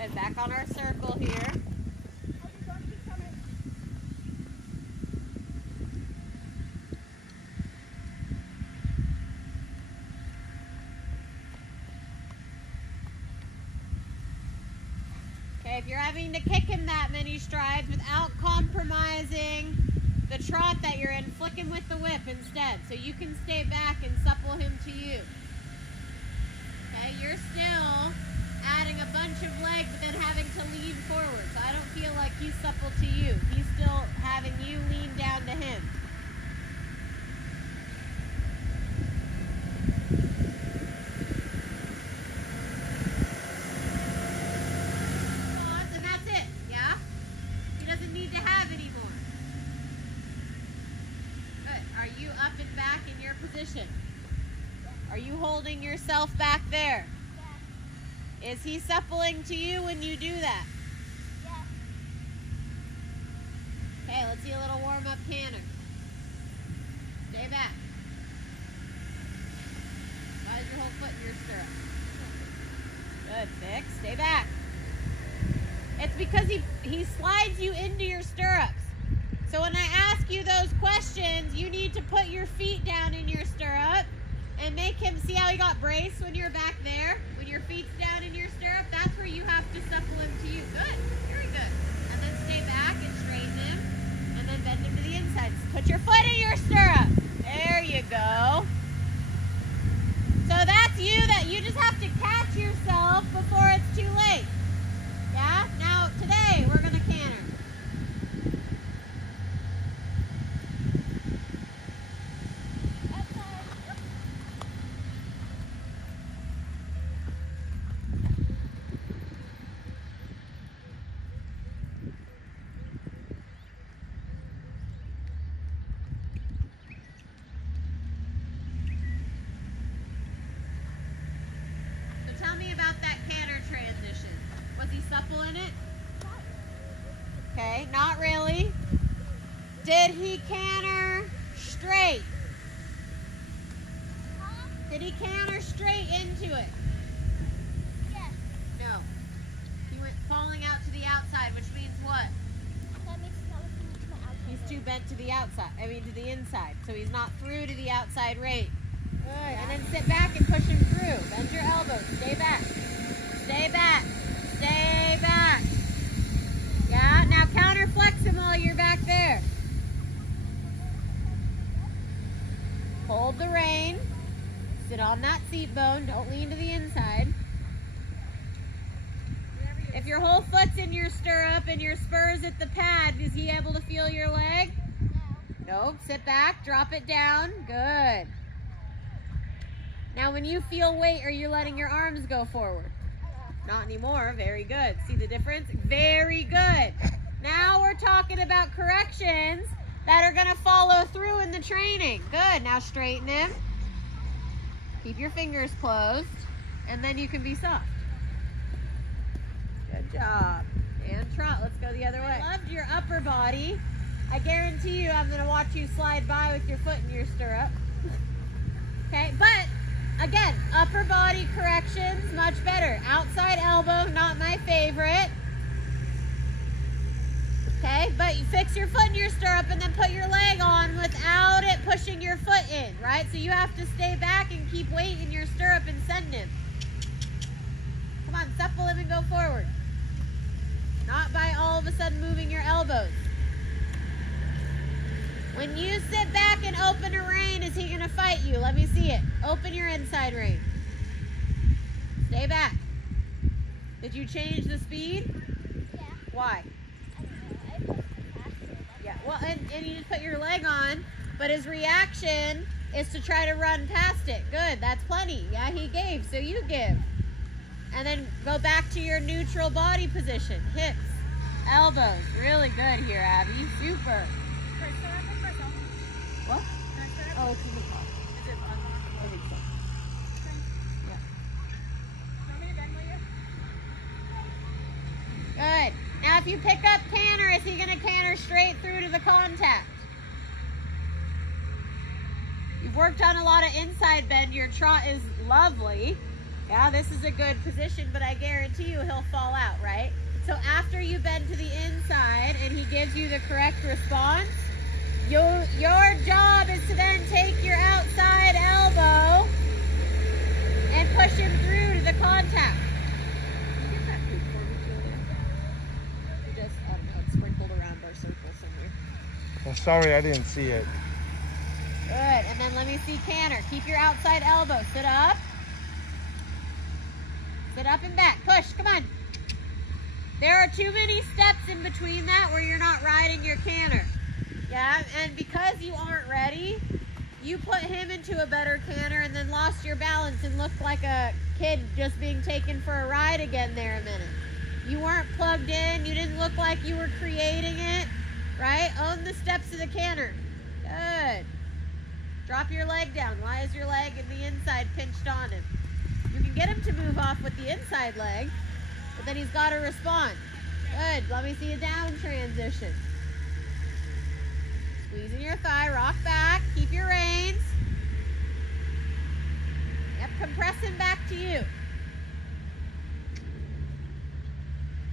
Good, back on our circle here. Okay, if you're having to kick him that many strides without compromising the trot that you're in, flick him with the whip instead, so you can stay back and supple him to you. Okay, you're still adding a bunch of leg, but then having to lean forward. So I don't feel like he's supple to you. He's still having you lean down to him. And that's it, yeah? He doesn't need to have any more. Good. Are you up and back in your position? Are you holding yourself back there? Yeah. Is he suppling to you when you do that? Yeah. Okay, let's see a little warm-up canter. Stay back. Rise your whole foot in your stirrup. Good, Vic. Stay back. It's because he slides you into your stirrups. So when I ask you those questions, you need to put your feet down in your stirrup and make him see how he got braced when you're back there. When your feet's down in your stirrup, that's where you have to supple him to you. Good, very good. And then stay back and straighten him, and then bend him to the inside. Put your foot in your stirrup. There you go. So that's you, that you just have to catch yourself before it's too late. Yeah? Now, today, we're gonna canter. Tell me about that canter transition. Was he supple in it? Okay, not really. Did he canter straight? Did he canter straight into it? Yes. No. He went falling out to the outside, which means what? That makes it not looking to my outside. He's too bent to the outside, to the inside. So he's not through to the outside rate. Good, and then sit back and push him through. Bend your elbows, stay back. Stay back, stay back. Yeah, now counter flex him while you're back there. Hold the rein. Sit on that seat bone, don't lean to the inside. If your whole foot's in your stirrup and your spur's at the pad, is he able to feel your leg? No. Sit back, drop it down. Good. Now when you feel weight, are you letting your arms go forward? Not anymore. Very good. See the difference? Very good. Now we're talking about corrections that are going to follow through in the training. Good. Now straighten him. Keep your fingers closed, and then you can be soft. Good job. And trot. Let's go the other way. I loved your upper body. I guarantee you I'm going to watch you slide by with your foot in your stirrup. Okay, but again, upper body corrections, much better. Outside elbow, not my favorite. Okay, but you fix your foot in your stirrup and then put your leg on without it pushing your foot in, right? So you have to stay back and keep weight in your stirrup and send him. Come on, supple him and go forward. Not by all of a sudden moving your elbows. When you sit back and open a rein, is he going to fight you? Let me see it. Open your inside rein. Stay back. Did you change the speed? Yeah. Why? I don't know. I pushed it faster. Yeah, well, and you just put your leg on, but his reaction is to try to run past it. Good, that's plenty. Yeah, he gave, so you give. And then go back to your neutral body position. Hips, elbows. Really good here, Abby. Super. What? Oh, it's in the car. Is it unlocked? I think so. Okay. Yeah. Want me to bend with you? Good. Now if you pick up canter, is he going to canter straight through to the contact? You've worked on a lot of inside bend. Your trot is lovely. Yeah, this is a good position, but I guarantee you he'll fall out, right? So after you bend to the inside and he gives you the correct response, your job is to then take your outside elbow and push him through to the contact. Can you get that poop for me, Julia? You just, I don't know, it's sprinkled around our circle somewhere. I'm sorry, I didn't see it. Good, and then let me see canter. Keep your outside elbow. Sit up. Sit up and back. Push, come on. There are too many steps in between that where you're not riding your canter. Yeah, and because you aren't ready, you put him into a better canter and then lost your balance and looked like a kid just being taken for a ride again there a minute. You weren't plugged in. You didn't look like you were creating it, right? Own the steps of the canter. Good. Drop your leg down. Why is your leg in the inside pinched on him? You can get him to move off with the inside leg, but then he's got to respond. Good. Let me see a down transition. Squeezing your thigh. Rock back. Keep your reins. Yep. Compress him back to you.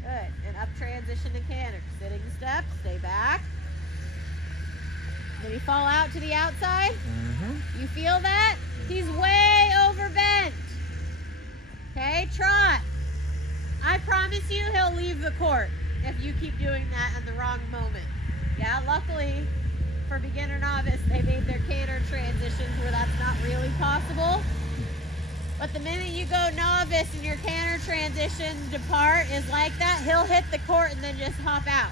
Good. And up transition to canter. Sitting step. Stay back. Did he fall out to the outside? Mm-hmm. You feel that? He's way overbent. Okay, trot. I promise you he'll leave the court if you keep doing that in the wrong moment. Yeah, luckily for beginner novice, they made their canter transitions where that's not really possible. But the minute you go novice and your canter transition depart is like that, he'll hit the court and then just hop out.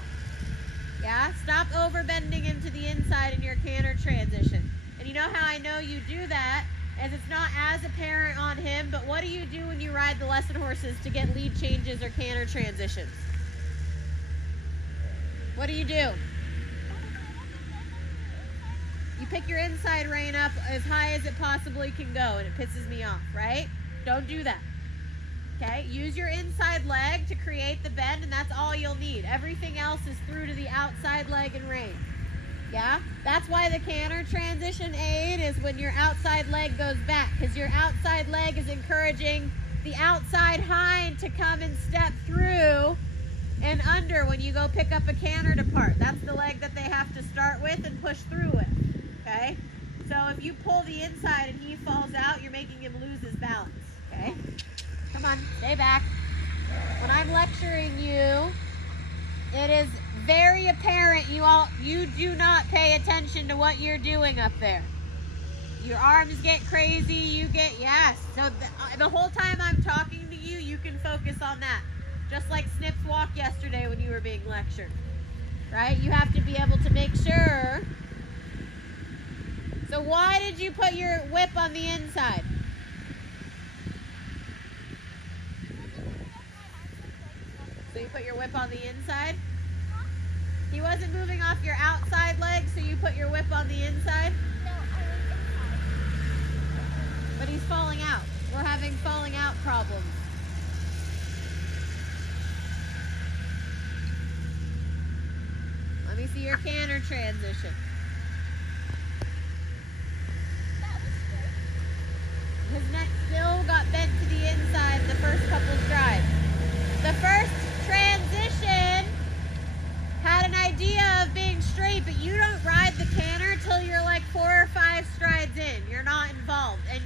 Yeah, stop overbending into the inside in your canter transition. And you know how I know you do that? As it's not as apparent on him, but what do you do when you ride the lesson horses to get lead changes or canter transitions? What do? You pick your inside rein up as high as it possibly can go, and it pisses me off, right? Don't do that. Okay, use your inside leg to create the bend, and that's all you'll need. Everything else is through to the outside leg and rein. Yeah, that's why the canter transition aid is when your outside leg goes back, because your outside leg is encouraging the outside hind to come and step through and under when you go pick up a canter depart. That's the leg that they have to start with and push through with, okay? So if you pull the inside and he falls out, you're making him lose his balance, okay? Come on, stay back. When I'm lecturing you, it is very apparent you do not pay attention to what you're doing up there. Your arms get crazy, yes. So the whole time I'm talking to you, you can focus on that. Just like Snip's walk yesterday when you were being lectured, right? You have to be able to make sure. So why did you put your whip on the inside? So you put your whip on the inside? He wasn't moving off your outside leg, so you put your whip on the inside? No, I was inside. But he's falling out. We're having falling out problems. Let me see your canter transition. That was good. His neck still got bent to the inside the first couple strides. The first transition had an idea of being straight, but you don't ride the canter till you're like 4 or 5 strides in. You're not involved. And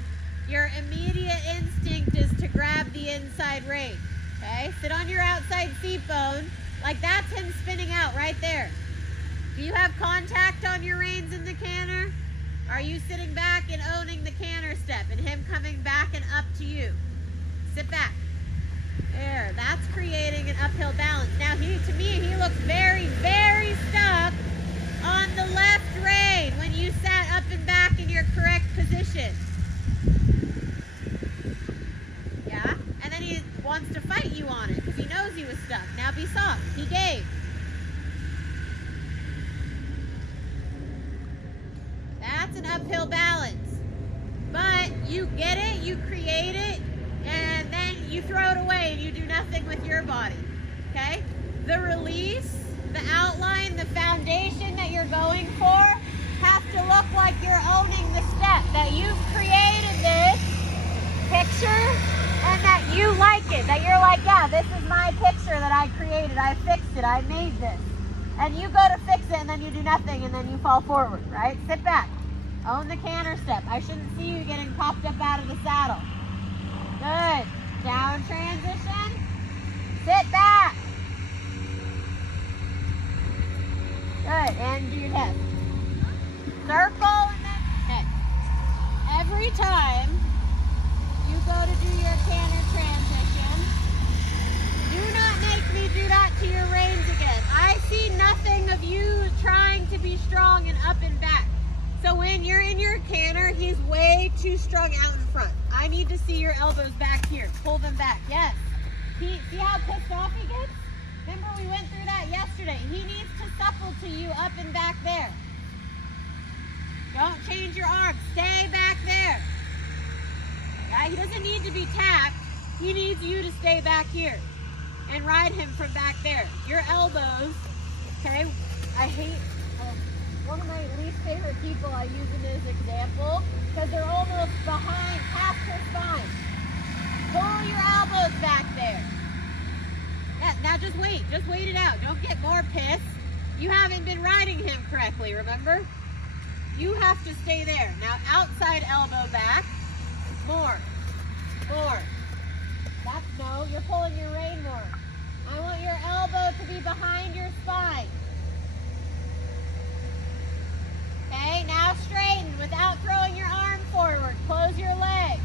your immediate instinct is to grab the inside rein. Okay? Sit on your outside seat bone. Like that's him spinning out right there. Do you have contact on your reins in the canter? Are you sitting back and owning the canter step and him coming back and up to you? Sit back. There, that's creating an uphill balance. Now to me, he looks very, very stuck on the left rein when you sat up and back in your correct position. Yeah, and then he wants to fight you on it because he knows he was stuck. Now be soft, he gave. That's an uphill balance. But you get it, you create it, and then you throw it away and you do nothing with your body, okay? The release, the outline, the foundation that you're going for has to look like you're owning the step, that you've created this picture and you like it, that you're like, yeah, this is my picture that I created, I fixed it, I made this. And you go to fix it and then you do nothing and then you fall forward, right? Sit back. Own the canter step. I shouldn't see you getting popped up out of the saddle. Good. Down transition. Sit back. Good. And do your test. Circle and then head. Every time you go to do your canter transition, do not make me do that to your reins again. I see nothing of you trying to be strong and up and back. So when you're in your canter, he's way too strong out in front. I need to see your elbows back here. Pull them back. Yes. See how pissed off he gets? Remember we went through that yesterday. He needs to supple to you up and back there. Don't change your arms. Stay back there. Yeah, he doesn't need to be tapped. He needs you to stay back here and ride him from back there. Your elbows, okay? I hate, one of my least favorite people I use them as example because they're almost behind, past her spine. Pull your elbows back there. Yeah, now just wait it out. Don't get more pissed. You haven't been riding him correctly, remember? You have to stay there. Now outside elbow back, more. No, you're pulling your rein more. I want your elbow to be behind your spine. Okay, now straighten without throwing your arm forward. Close your leg.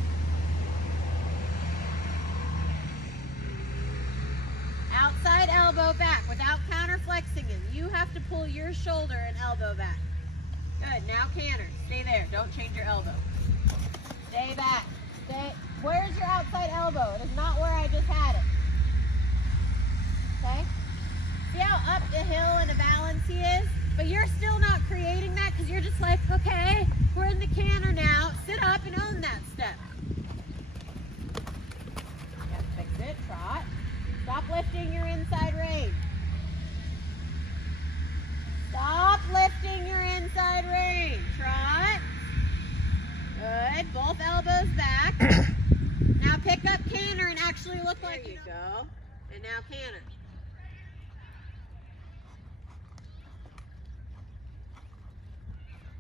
Outside elbow back without counter flexing him. You have to pull your shoulder and elbow back. Good, now canter. Stay there, don't change your elbow. Stay back. Where's your outside elbow? It is not where I just had it. Okay? See how up the hill and a balance he is? But you're still not creating that because you're just like, okay, we're in the canter now. Sit up and own that step. Yep, fix it. Trot. Stop lifting your inside rein. Stop lifting your inside rein. Trot. Good. Both elbows back. Now pick up canter and actually look like you go. And now canter.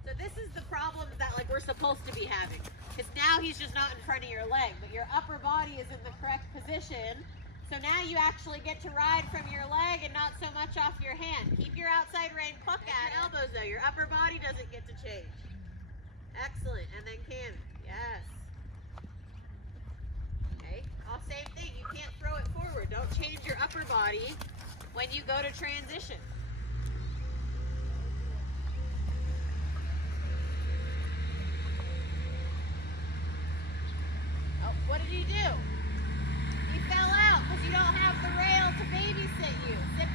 So this is the problem that like we're supposed to be having. Because now he's just not in front of your leg, but your upper body is in the correct position. So now you actually get to ride from your leg and not so much off your hand. Keep your outside rein pluck at your elbows though. Your upper body doesn't get to change. Excellent. And then canter. Yes. Okay. All same thing. You can't throw it forward. Don't change your upper body when you go to transition. Oh, what did you do? You fell out because you don't have the rail to babysit you. Sit